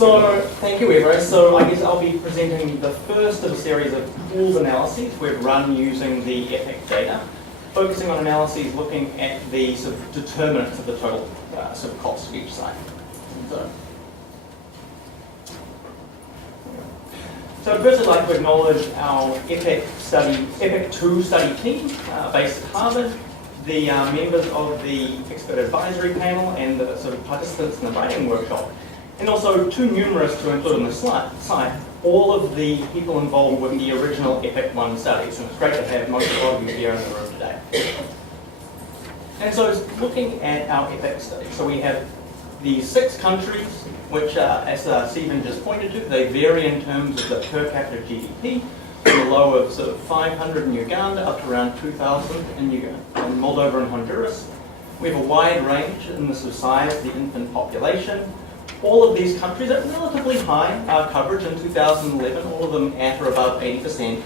So, thank you, Eva. So, I guess I'll be presenting the first of a series of pooled analyses we've run using the EPIC data, focusing on analyses looking at the sort of determinants of the total sort of cost of each site. So first I'd like to acknowledge our EPIC2 study team based at Harvard, the members of the expert advisory panel and the sort of participants in the writing workshop, and also too numerous to include on the slide, all of the people involved with the original EPIC1 studies, and it's great to have most of you here in the room today. And so looking at our EPIC study, so we have the 6 countries, which, as Stephen just pointed to, they vary in terms of the per capita GDP, from the low of sort of 500 in Uganda up to around 2,000 in Moldova and Honduras. We have a wide range in the sort of size of the infant population. All of these countries are relatively high coverage in 2011, all of them at or above 80%.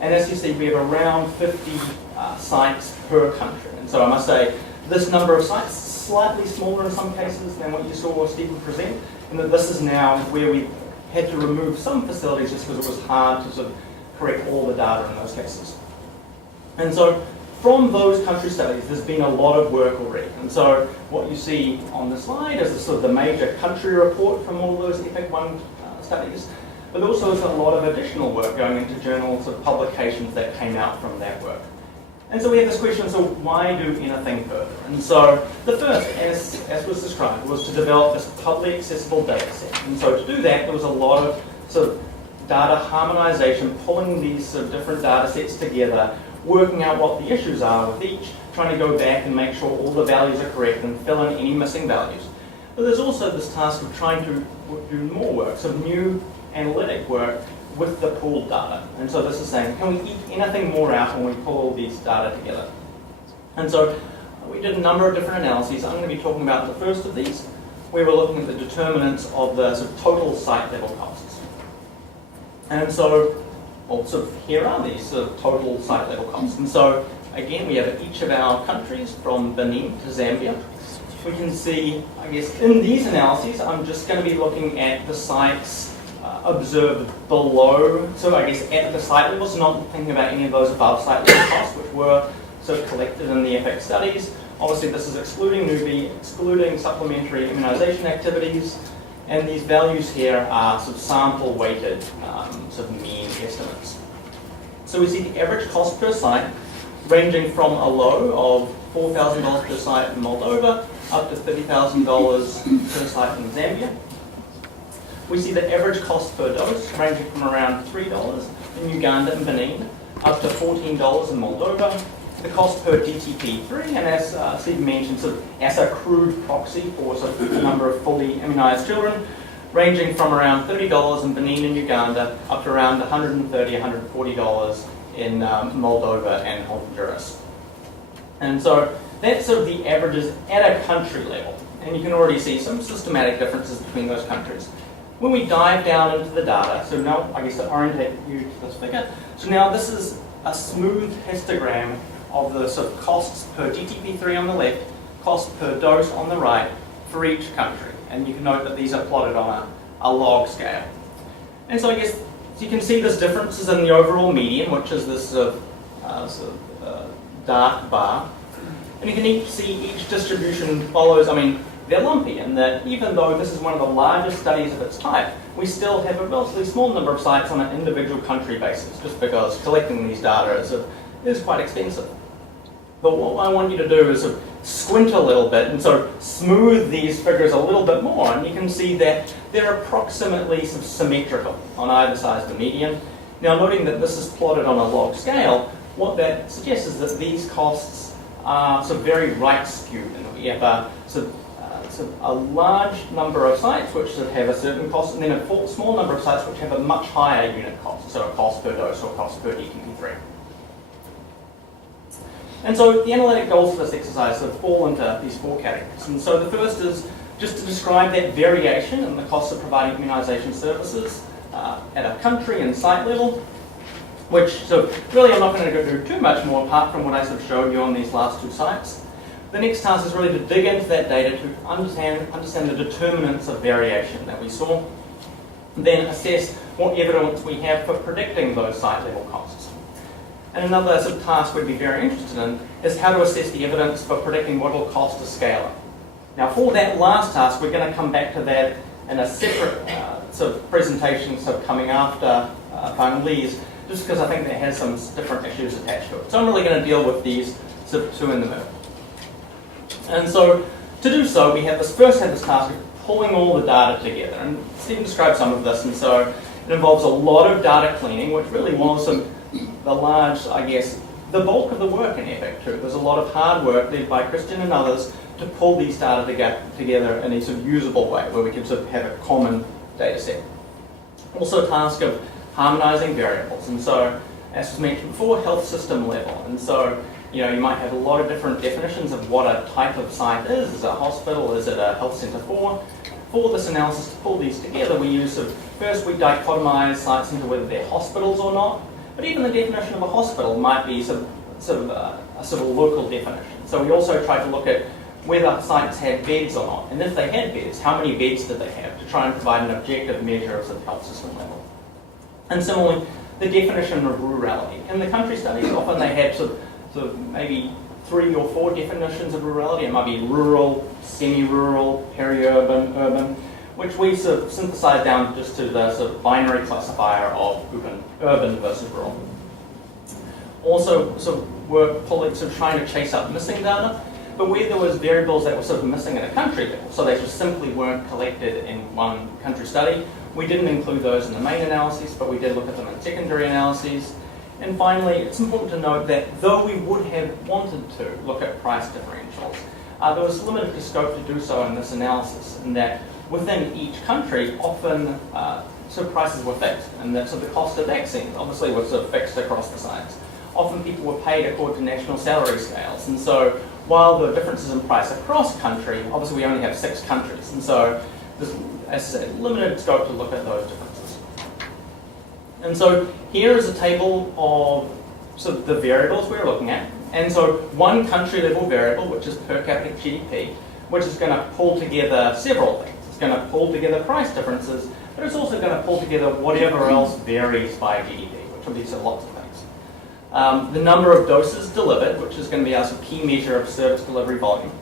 And as you see, we have around 50 sites per country. And so I must say, this number of sites is slightly smaller in some cases than what you saw Stephen present, and that this is now where we had to remove some facilities just because it was hard to sort of correct all the data in those cases. And so from those country studies, there's been a lot of work already. And so what you see on the slide is the sort of the major country report from all those EPIC1 studies, but also there's a lot of additional work going into journals of publications that came out from that work. And so we have this question, so why do anything further? And so the first, as was described, was to develop this publicly accessible data set. And so to do that, there was a lot of sort of data harmonization, pulling these sort of different data sets together, working out what the issues are with each, trying to go back and make sure all the values are correct and fill in any missing values. But there's also this task of trying to do more work, some new analytic work with the pooled data. And so this is saying, can we eke anything more out when we pull all these data together? And so we did a number of different analyses. I'm going to be talking about the first of these. We were looking at the determinants of the sort of total site level costs. And so also here are these sort of total site level costs. And so again, we have each of our countries from Benin to Zambia. We can see, I guess, in these analyses, I'm just going to be looking at the sites observed below, so I guess at the site level, so not thinking about any of those above site level costs, which were sort of collected in the EPIC studies. Obviously, this is excluding newbie, excluding supplementary immunization activities, and these values here are sort of sample-weighted sort of mean estimates. So we see the average cost per site ranging from a low of $4,000 per site in Moldova up to $30,000 per site in Zambia. We see the average cost per dose ranging from around $3 in Uganda and Benin up to $14 in Moldova. The cost per DTP3, and as Steve mentioned, sort of as a crude proxy for sort of the number of fully immunized children, ranging from around $30 in Benin and Uganda up to around $130, $140 in Moldova and Honduras. And so that's sort of the averages at a country level. And you can already see some systematic differences between those countries. When we dive down into the data, so now I guess to orientate you to this figure, so now this is a smooth histogram of the sort of costs per DTP3 on the left, cost per dose on the right for each country. And you can note that these are plotted on a log scale. And so I guess you can see there's differences in the overall median, which is this dark bar. And you can see each distribution follows, they're lumpy in that even though this is one of the largest studies of its type, we still have a relatively small number of sites on an individual country basis, just because collecting these data is quite expensive. But what I want you to do is sort of squint a little bit and sort of smooth these figures a little bit more, and you can see that they're approximately sort of symmetrical on either side of the median. Now, noting that this is plotted on a log scale, what that suggests is that these costs are sort of very right skewed, and we have a large number of sites which have a certain cost, and then a small number of sites which have a much higher unit cost, so a cost per dose or cost per DTP3. And so the analytic goals for this exercise sort of fall into these 4 categories. And so the first is just to describe that variation in the cost of providing immunization services at a country and site level, which so really I'm not going to go through too much more apart from what I sort of showed you on these last 2 sites. The next task is really to dig into that data to understand the determinants of variation that we saw. then assess what evidence we have for predicting those site level costs. And another sort of task we'd be very interested in is how to assess the evidence for predicting what it will cost to scale up. Now for that last task, we're going to come back to that in a separate sort of presentation coming after Fang Lee's, just because I think that has some different issues attached to it. So I'm really going to deal with these sort of two in the middle. And so to do so, we have this task of pulling all the data together. And Stephen described some of this, and so it involves a lot of data cleaning, which really was the large, I guess, the bulk of the work in EPIC 2. There's a lot of hard work led by Christian and others to pull these data together in a sort of usable way, where we can sort of have a common data set. Also a task of harmonizing variables, and so, as was mentioned before, health system level. And so, you know, you might have a lot of different definitions of what a type of site is. Is it a hospital? Is it a health centre? For this analysis, to pull these together, we use first we dichotomize sites into whether they're hospitals or not. But even the definition of a hospital might be a local definition. So we also try to look at whether sites had beds or not, and if they had beds, how many beds did they have, to try and provide an objective measure of health system level. And similarly, the definition of rurality. In the country studies, often they had sort of maybe 3 or 4 definitions of rurality. It might be rural, semi-rural, peri-urban, urban, which we sort of synthesize down just to the sort of binary classifier of urban versus rural. Also, work trying to chase up missing data, but where there was variables that were sort of missing at a country level, so they just simply weren't collected in one country study, we didn't include those in the main analyses, but we did look at them in secondary analyses. And finally, it's important to note that though we would have wanted to look at price differentials, there was limited scope to do so in this analysis, in that within each country, often prices were fixed, and that the cost of vaccines obviously was fixed across the sites. Often people were paid according to national salary scales, and so while there are differences in price across country, obviously we only have 6 countries, and so there's, as I said, limited scope to look at those differences. And so here is a table of the variables we're looking at. And so one country level variable, which is per capita GDP, which is going to pull together several things. It's going to pull together price differences, but it's also going to pull together whatever else varies by GDP, which will be lots of things. The number of doses delivered, which is going to be our key measure of service delivery volume.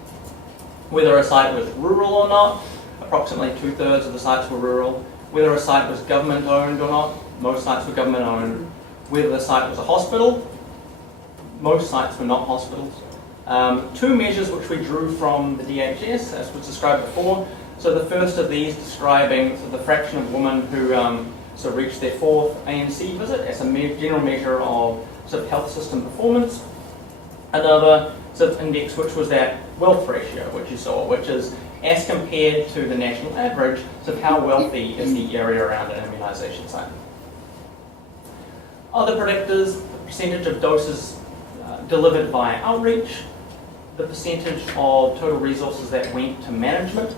Whether a site was rural or not, approximately 2/3 of the sites were rural. Whether a site was government owned or not, most sites were government owned. Whether the site was a hospital, most sites were not hospitals. 2 measures which we drew from the DHS, as was described before. So the first of these describing the fraction of women who reached their 4th ANC visit as a general measure of health system performance. Another index which was that wealth ratio, which you saw, which is as compared to the national average, how wealthy is the area around an immunisation site. Other predictors, the percentage of doses delivered via outreach, the percentage of total resources that went to management,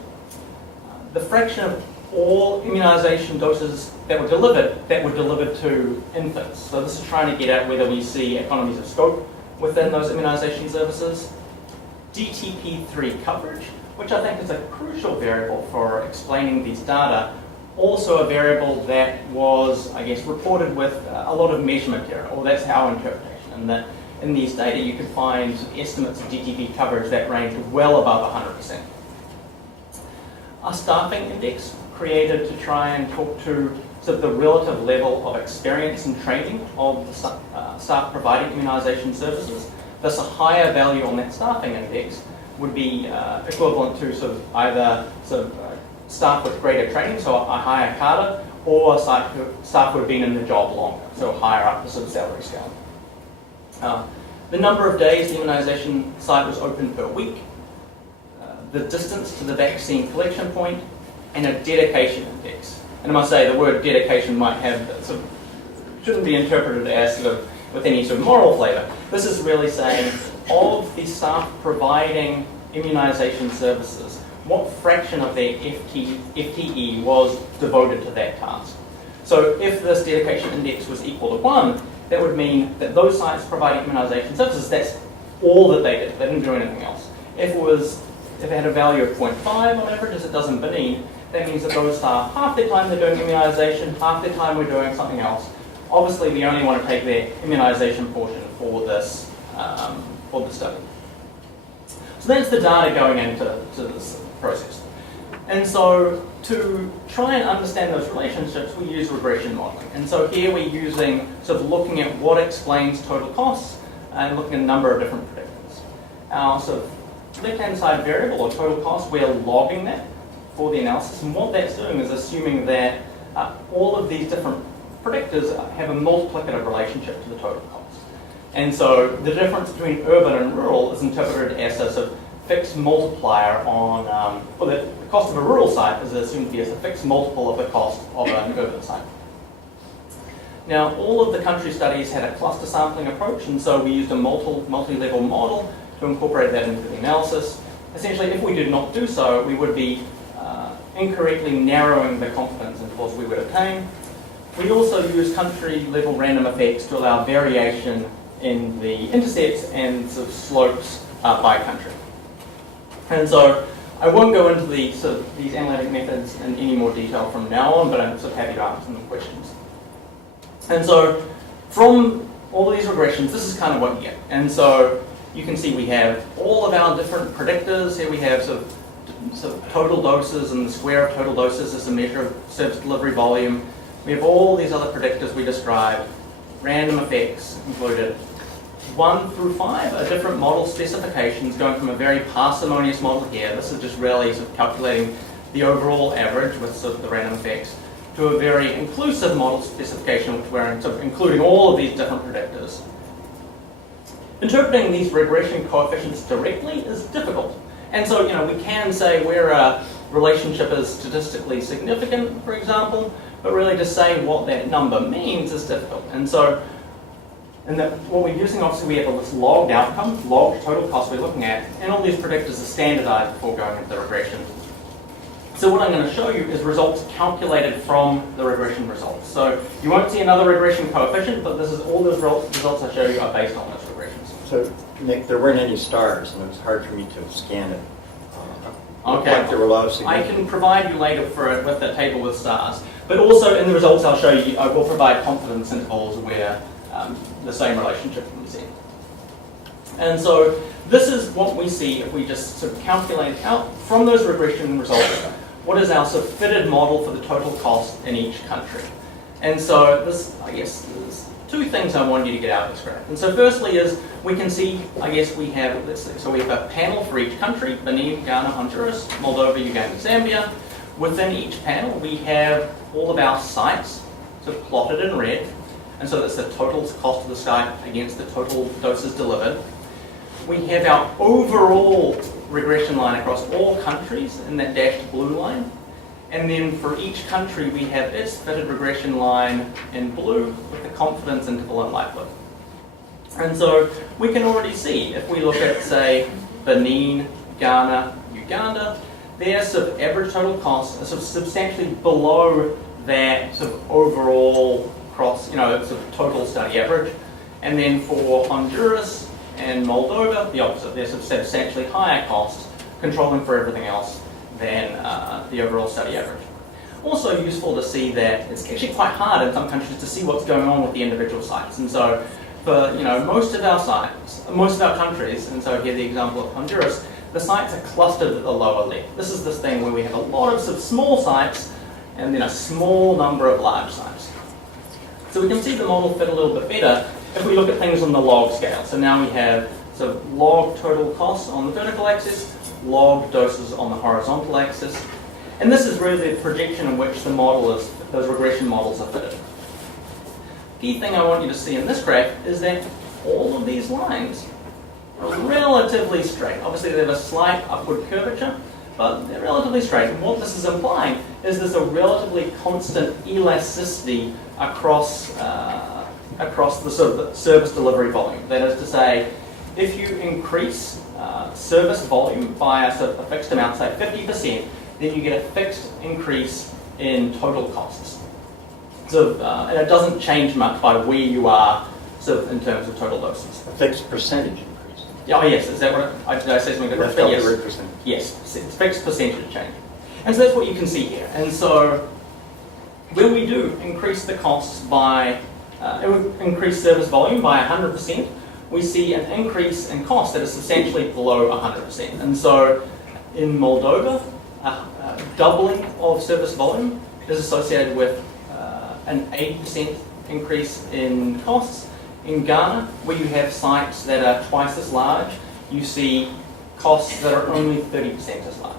the fraction of all immunisation doses that were delivered to infants. So this is trying to get at whether we see economies of scope within those immunisation services. DTP3 coverage, which I think is a crucial variable for explaining these data. Also a variable that was, I guess, reported with a lot of measurement error, or that's our interpretation, and that in these data you can find estimates of DTP coverage that range well above 100%. A staffing index created to try and talk to the relative level of experience and training of the staff providing immunisation services. Thus a higher value on that staffing index would be equivalent to either staff with greater training, so a higher CADA, or staff who have been in the job longer, so higher up the salary scale. The number of days the immunisation site was open per week, the distance to the vaccine collection point, and a dedication index. And I must say the word dedication might have shouldn't be interpreted as with any moral flavour. This is really saying of the staff providing immunisation services, what fraction of their FTE was devoted to that task. So if this dedication index was equal to 1, that would mean that those sites providing immunisation services, that's all that they did. They didn't do anything else. If it had a value of 0.5 on average, as it does in Benin, that means that those staff, half their time they're doing immunisation, half their time we're doing something else. Obviously, we only want to take their immunisation portion for this for the study. So that's the data going into this process. And so to try and understand those relationships, we use regression modelling. And so here we're using, sort of looking at what explains total costs and looking at a number of different predictors. Our sort of left-hand side variable, or total cost, we're logging that for the analysis. And what that's doing is assuming that all of these different predictors have a multiplicative relationship to the total cost. And so the difference between urban and rural is interpreted as a sort of fixed multiplier on, well, the cost of a rural site is assumed to be as a fixed multiple of the cost of an urban site. Now, all of the country studies had a cluster sampling approach, and so we used a multi-level model to incorporate that into the analysis. Essentially, if we did not do so, we would be incorrectly narrowing the confidence intervals we would obtain. We also use country-level random effects to allow variation in the intercepts and sort of slopes by country. And so I won't go into these analytic methods in any more detail from now on, but I'm sort of happy to answer some questions. And so from all of these regressions, this is kind of what you get. And so you can see we have all of our different predictors. Here we have sort of total doses, and the square of total doses is a measure of service delivery volume. We have all these other predictors we described, random effects included. 1 through 5 are different model specifications, going from a very parsimonious model here. This is just really sort of calculating the overall average with sort of the random effects, to a very inclusive model specification, which we're sort of including all of these different predictors. Interpreting these regression coefficients directly is difficult. And so, we can say where a relationship is statistically significant, for example, but really to say what that number means is difficult. And so, what we're using, obviously, we have this logged outcome, logged total cost we're looking at, and all these predictors are standardized before going into the regression. So what I'm going to show you is results calculated from the regression results. So you won't see another regression coefficient, but this is all the results I show you are based on those regressions. So, Nick, there weren't any stars, and it was hard for me to scan it. Okay, there were a lot of I can provide you later with a table with stars. But also in the results I'll show you, I will provide confidence intervals where the same relationship can be seen. And so this is what we see if we just sort of calculate out from those regression results, what is our sort of fitted model for the total cost in each country. And so this, I guess, there's two things I want you to get out of this graph. And so firstly is, we can see, I guess we have, let's see, so we have a panel for each country, Benin, Ghana, Honduras, Moldova, Uganda, Zambia. Within each panel, we have all of our sites sort of plotted in red. And so that's the total cost of the site against the total doses delivered. We have our overall regression line across all countries in that dashed blue line. And then for each country, we have its fitted regression line in blue with the confidence interval in light blue. And so we can already see, if we look at, say, Benin, Ghana, Uganda, their sort of average total cost is sort of substantially below that sort of overall sort of total study average. And then for Honduras and Moldova, the opposite. They're sort of substantially higher costs, controlling for everything else than the overall study average. Also useful to see that it's actually quite hard in some countries to see what's going on with the individual sites. And so for most of our sites, most of our countries, and so here the example of Honduras, the sites are clustered at the lower left. This is this thing where we have a lot of sort of small sites and then a small number of large sites. So we can see the model fit a little bit better if we look at things on the log scale. So now we have sort of log total costs on the vertical axis, log doses on the horizontal axis. And this is really the projection in which the model is, those regression models are fitted. Key thing I want you to see in this graph is that all of these lines are relatively straight. Obviously they have a slight upward curvature, but they're relatively straight. And what this is implying is there's a relatively constant elasticity across the sort of service delivery volume. That is to say, if you increase service volume by a fixed amount, say 50%, then you get a fixed increase in total costs. So, and it doesn't change much by where you are sort of in terms of total doses. A fixed percentage increase. Oh yes, is that what did I say something different? That's the word percentage. Yes, it's fixed percentage change. And so that's what you can see here. And so when we do increase the costs by, increase service volume by 100%, we see an increase in cost that is substantially below 100%. And so in Moldova, a doubling of service volume is associated with an 80% increase in costs. In Ghana, where you have sites that are twice as large, you see costs that are only 30% as large.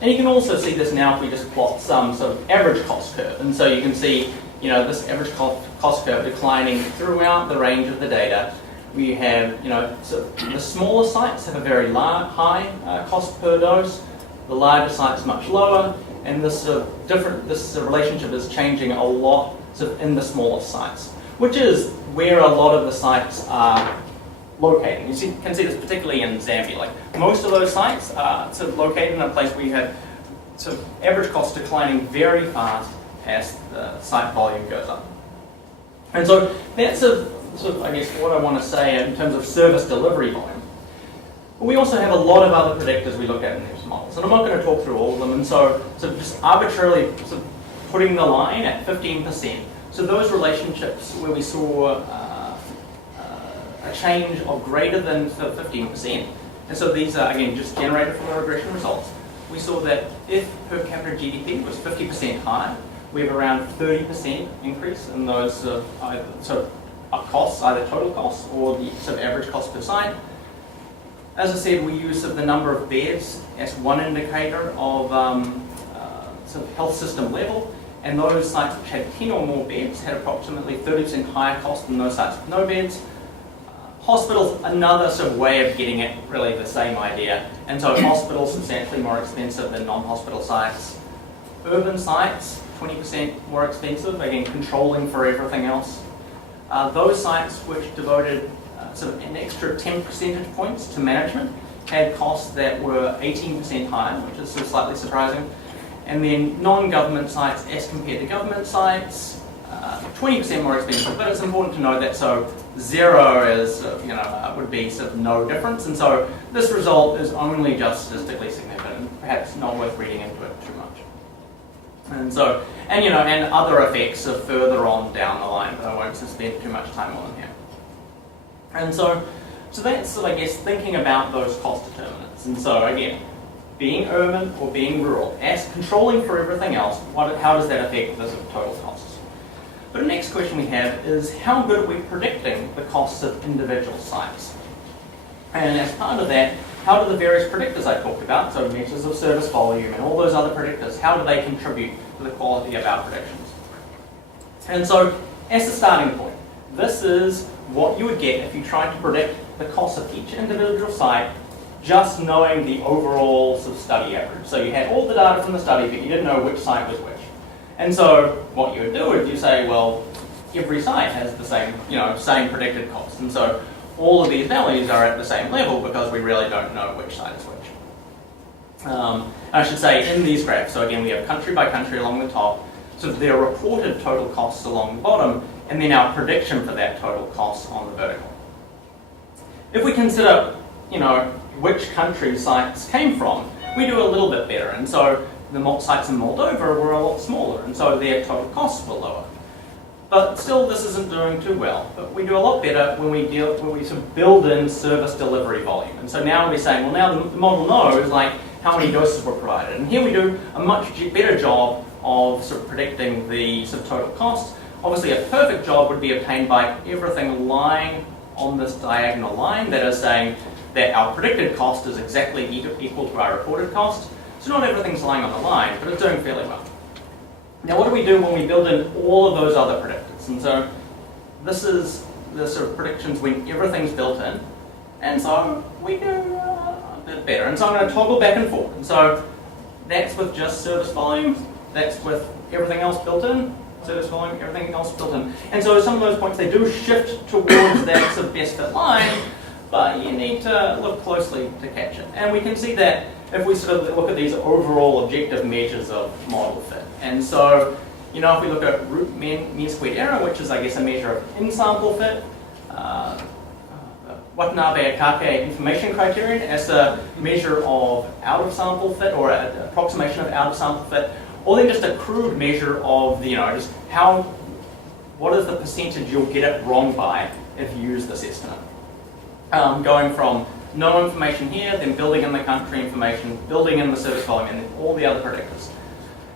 And you can also see this now if we just plot some sort of average cost curve. And so you can see, this average cost curve declining throughout the range of the data. We have, so the smaller sites have a very high cost per dose. The larger sites much lower, and this relationship is changing a lot in the smaller sites, which is where a lot of the sites are located. You can see this particularly in Zambia. Like most of those sites are located in a place where you have average costs declining very fast as the site volume goes up. And so that's I guess what I want to say in terms of service delivery volume. But we also have a lot of other predictors we look at in these models, and I'm not going to talk through all of them. And so just arbitrarily putting the line at 15%. So those relationships where we saw a change of greater than 15%, and so these are again just generated from the regression results. We saw that if per capita GDP was 50% higher, we have around 30% increase in those costs, either total costs or the average cost per site. As I said, we use the number of beds as one indicator of health system level, and those sites which had 10 or more beds had approximately 30% higher cost than those sites with no beds. Hospitals, another way of getting at really the same idea, and so hospitals substantially more expensive than non-hospital sites. Urban sites, 20% more expensive, again controlling for everything else. Those sites which devoted an extra 10 percentage points to management had costs that were 18% higher, which is slightly surprising. And then non-government sites as compared to government sites, 20% more expensive. But it's important to know that zero is would be no difference, and so this result is only just statistically significant, and perhaps not worth reading into it too much. And so, and other effects are further on down the line, but I won't spend too much time on them here. And so that's I guess thinking about those cost determinants. And so again, being urban or being rural, as controlling for everything else, how does that affect the total costs? But the next question we have is how good are we predicting the costs of individual sites? And as part of that, how do the various predictors I talked about, so measures of service volume and all those other predictors, how do they contribute to the quality of our predictions? And so as a starting point, this is what you would get if you tried to predict the cost of each individual site just knowing the overall study average. So you had all the data from the study, but you didn't know which site was which. And so what you would do is you say, well, every site has the same, same predicted cost. And so all of these values are at the same level because we really don't know which site is which. I should say in these graphs, so again we have country by country along the top, their reported total costs along the bottom, and then our prediction for that total cost on the vertical. If we consider, which country sites came from, we do a little bit better. And so the sites in Moldova were a lot smaller, and so their total costs were lower. But still, this isn't doing too well. But we do a lot better when we build in service delivery volume. And so now we're saying, well, now the model knows how many doses were provided. And here we do a much better job of predicting the total costs. Obviously, a perfect job would be obtained by everything lying on this diagonal line that is saying that our predicted cost is exactly equal to our reported cost. So not everything's lying on the line, but it's doing fairly well. Now what do we do when we build in all of those other predictors? And so this is the predictions when everything's built in, and so we do a bit better. And so I'm going to toggle back and forth. And so that's with just service volume, that's with everything else built in, service volume, everything else built in. And so some of those points, they do shift towards that best fit line, but you need to look closely to catch it. And we can see that if we look at these overall objective measures of model fit. And so, if we look at root mean squared error, which is, I guess, a measure of in-sample fit, Watanabe Akake information criterion as a measure of out-of-sample fit or an approximation of out-of-sample fit, or then just a crude measure of the, just what is the percentage you'll get it wrong by if you use this estimate. Going from no information here, then building in the country information, building in the service volume, and then all the other predictors.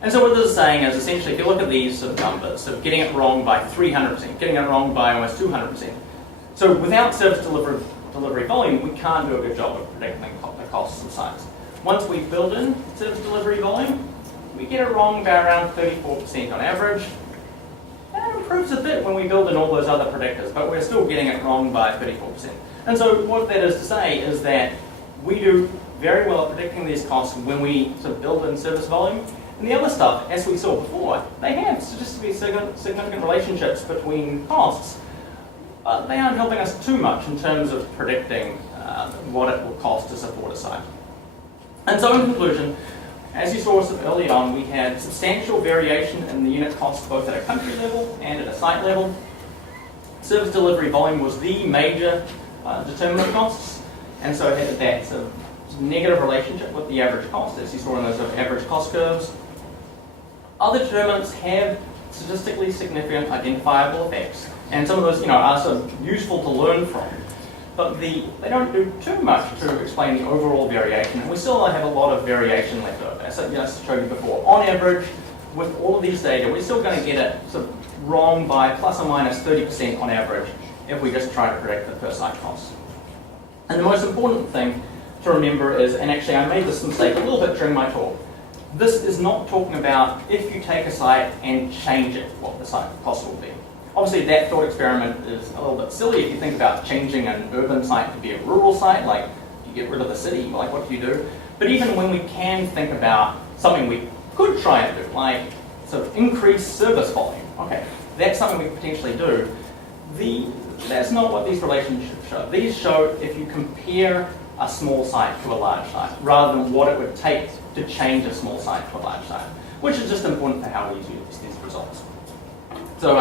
And so what this is saying is essentially, if you look at these sort of numbers, so getting it wrong by 300%, getting it wrong by almost 200%. So without service delivery volume, we can't do a good job of predicting the costs of sites. Once we build in service delivery volume, we get it wrong by around 34% on average. That improves a bit when we build in all those other predictors, but we're still getting it wrong by 34%. And so what that is to say is that we do very well at predicting these costs when we sort of build in service volume. And the other stuff, as we saw before, they have statistically significant relationships between costs. They aren't helping us too much in terms of predicting what it will cost to support a site. And so in conclusion, as you saw early on, we had substantial variation in the unit cost both at a country level and at a site level. Service delivery volume was the major determinant costs, and so it had that sort of negative relationship with the average cost, as you saw in those sort of average cost curves. Other determinants have statistically significant identifiable effects, and some of those are sort of useful to learn from. But they don't do too much to explain the overall variation, and we still have a lot of variation left over. As I showed you before, on average, with all of these data, we're still going to get it sort of wrong by plus or minus 30% on average if we just try to predict the per site costs. And the most important thing to remember is, and actually I made this mistake a little bit during my talk, this is not talking about if you take a site and change it, what the site cost will be. Obviously that thought experiment is a little bit silly if you think about changing an urban site to be a rural site, like you get rid of the city, like what do you do? But even when we can think about something we could try and do, like sort of increase service volume, okay, that's something we could potentially do. That's not what these relationships show. These show if you compare a small site to a large site, rather than what it would take to change a small site to a large site, which is just important for how we use these results. So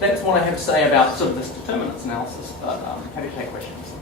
that's what I have to say about sort of this determinants analysis, but happy to take questions.